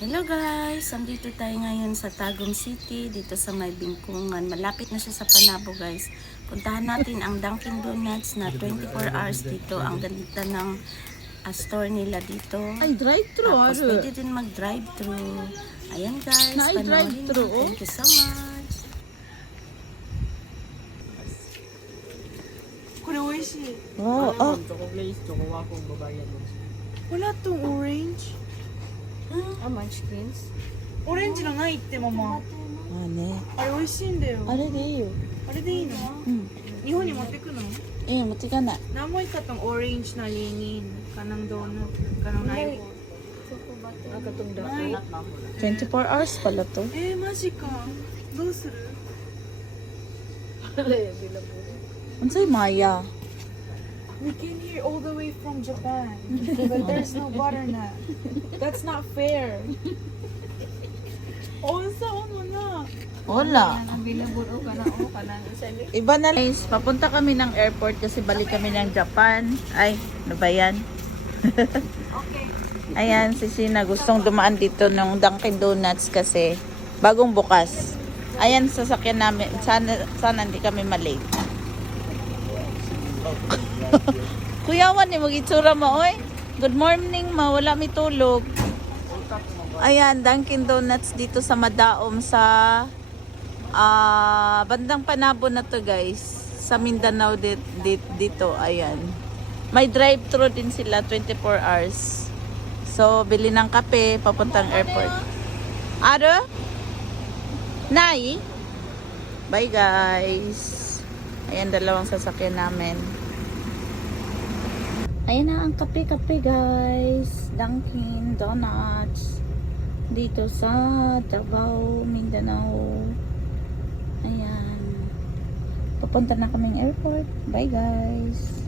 Hello guys! Andito tayo ngayon sa Tagum City, dito sa may Bingkungan. Malapit na siya sa Panabo guys. Puntahan natin ang Dunkin Donuts na 24 hours dito. Ang ganda ng store nila dito. Ay, drive-thru Tapos aru. pwede din mag-drive-thru. Ayan guys, Na, ay, panoorin drive-thru, mo. oh. Thank you so much. これ美味しい。 Oh, oh. Choco glaze, choco waffle, babayan mo. Wala tong orange. Ah, munchkins? オレンジのないってママ。 Ah, ne. あれ美味しいんだよ。あれでいいよ。あれでいいの？ Hmm. 日本に持ってくの？ Eh, mati ka na. Namoy ka tong orange na linin. Kanang donut. Kanang naipo. Ah, katong Ay. donut na ako. 24 hours pala to. マジか。どうする？ Unsay Maya? We came here all the way from Japan, but there's no butternut. That's not fair. Unsa mo na? Wala. Ang binaburo ka na, Iba na guys, papunta kami ng airport kasi balik kami ng Japan. Ay, ano ba yan? Okay. Ayan, si Sina gustong dumaan dito ng Dunkin Donuts kasi bagong bukas. Ayan, sasakyan namin. Sana hindi kami malate. Kuyawan ni mag-itsura mo, oy. Good morning, ma. Wala mi tulog. Ayan, Dunkin Donuts dito sa Madaom sa bandang Panabo na to, guys. Sa Mindanao dito, ayan. May drive-thru din sila 24 hours. So, bili ng kape papuntang airport. Ado? Nay? Bye, guys. Ayan, dalawang sasakyan namin. Ayan na ang kape-kape, guys. Dunkin Donuts. Dito sa Davao, Mindanao. Ayan. Papunta na kaming airport. Bye, guys.